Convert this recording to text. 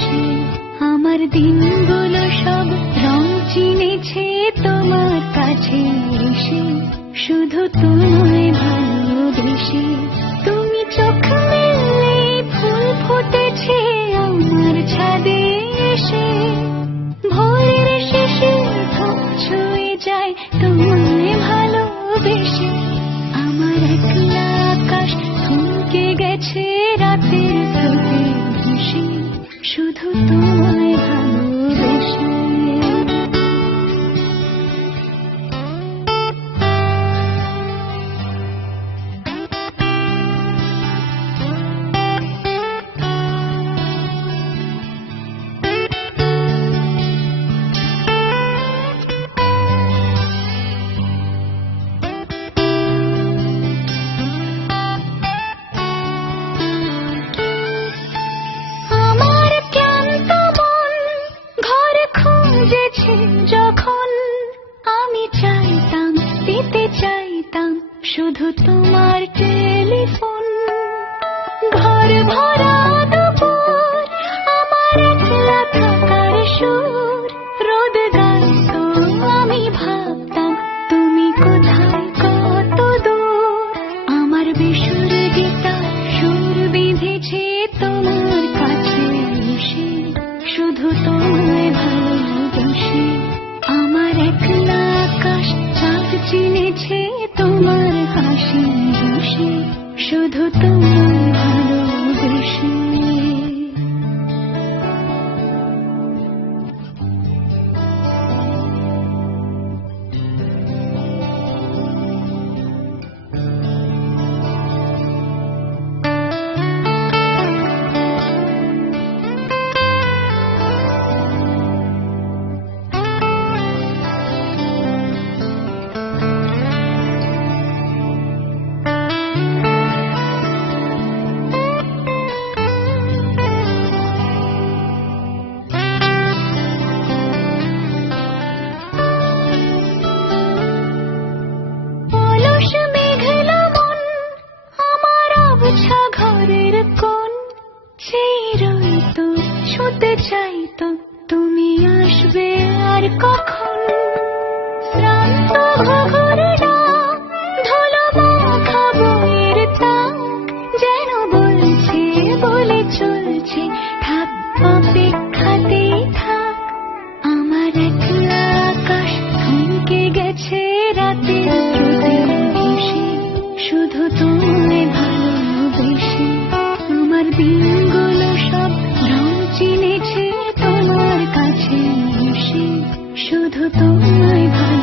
হাসি আমার দিনগুলো সব রং চিনেছে তোমার কাছে এসে। শুধু তুমি যখন আমি চাইতাম পেতে চাইতাম শুধু তোমার টেলিফোন। ঘর ভরা দুপুর, আমার একলা থাকার সুর। রোদ আমি ভাবতাম, তুমি কোথায় কত দূর? আমার বেসুর গীতা, সুর বিঁধেছে তোমার কাছে শুধু তোমায় ভালোবেসে আমার একলা আকাশ চাঁদ চিনেছে তোমার হাসি হেসে। শুধু তোমার ভালোবেসে। ছুতে চাইতো তুমি আসবে আর কখন? 心，舌头都没碰。